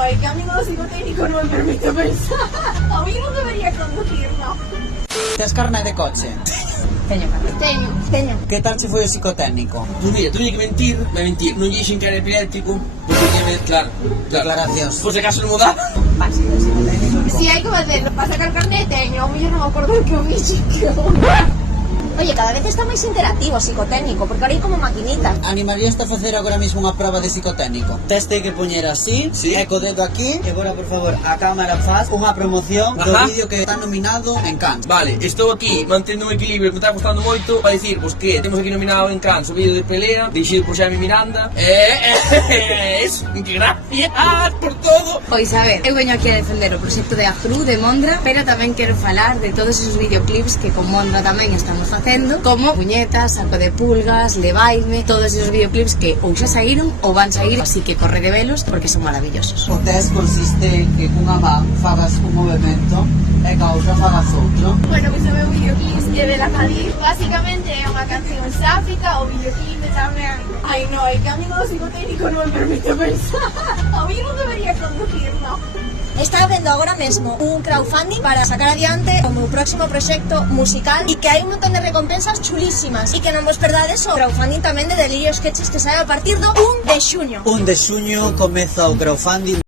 no, es que a mí no psicotécnico no me permite pensar. A mí no debería conducir, no. Tes carné de coche? Teño. Que tal se foi o psicotécnico? Pues mira, tuve que mentir, non lle dixen que era epiléptico, porque tiña claro. Declaracións. Por se acaso non mo dá. Si hai que facerlo, para sacar carné teño, o mellor non me acordo do que o bicho que Oye, cada vez está máis interactivo o psicotécnico, porque ahora hai como maquinitas. Animaríaste a facer agora mesmo unha prova de psicotécnico? Teste que poñer así, Sí. e co dedo aquí, e agora, por favor, a cámara faz unha promoción do Ajá. vídeo que está nominado en Cannes. Vale, estou aquí mantendo un equilibrio que me está costando moito para dicirvos que temos aquí nominado en Cannes o vídeo de pelea dirixido por Xaime Miranda eso, que gracias por todo. Pois a ver, eu veño aquí a defender o proxecto de Agru, de Mondra, pero tamén quero falar de todos esos videoclips que con Mondra tamén estamos facendo, como Puñetas, Saco de Pulgas, Levaime, todos esos videoclips que ou xa saíron ou van saír, así que corre de velos porque son maravillosos. O test consiste en que cunha man fagas un movimento e ca outra fagas outro. Bueno, pois o meu videoclip é de la Cali. Básicamente é unha canción sáfica, o videoclip tamén. Ai, no, é que a mí no psicotécnico non me permite pensar. A mí non debería conducir, no. Está habendo agora mesmo un crowdfunding para sacar adiante o meu próximo proxecto musical e que hai un montón de recompensas chulísimas e que non vos perdades o crowdfunding tamén de Delirio Sketches que sai a partir do 1 de xuño. 1 de xuño comeza o crowdfunding.